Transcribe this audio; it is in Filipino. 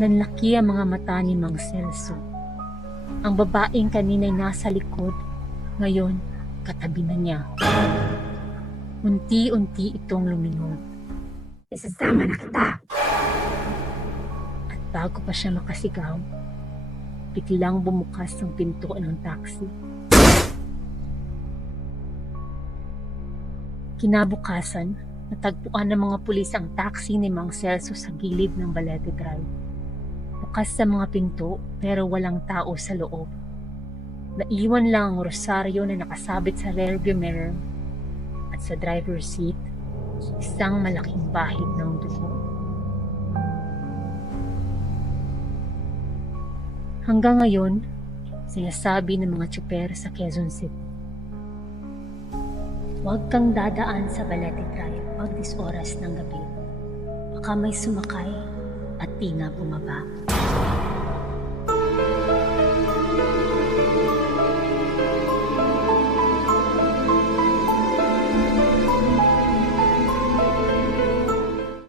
Nanlaki ang mga mata ni Mang Celso. Ang babaeng kanina'y nasa likod, ngayon katabi na niya. Unti-unti itong lumingon. Isasama na kita. At bago pa siya makasigaw, biglang bumukas ang pinto ng taxi. Kinabukasan, natagpuan ng mga pulis ang taxi ni Mang Celso sa gilid ng Balete Drive. Bukas sa mga pinto pero walang tao sa loob. Naiwan lang ang rosaryo na nakasabit sa rearview mirror at sa driver's seat, isang malaking bahid ng dugo. Hanggang ngayon, sinasabi ng mga tsuper sa Quezon City, huwag kang dadaan sa Balete Drive pag 10 oras ng gabi. Baka may sumakay at di na bumaba.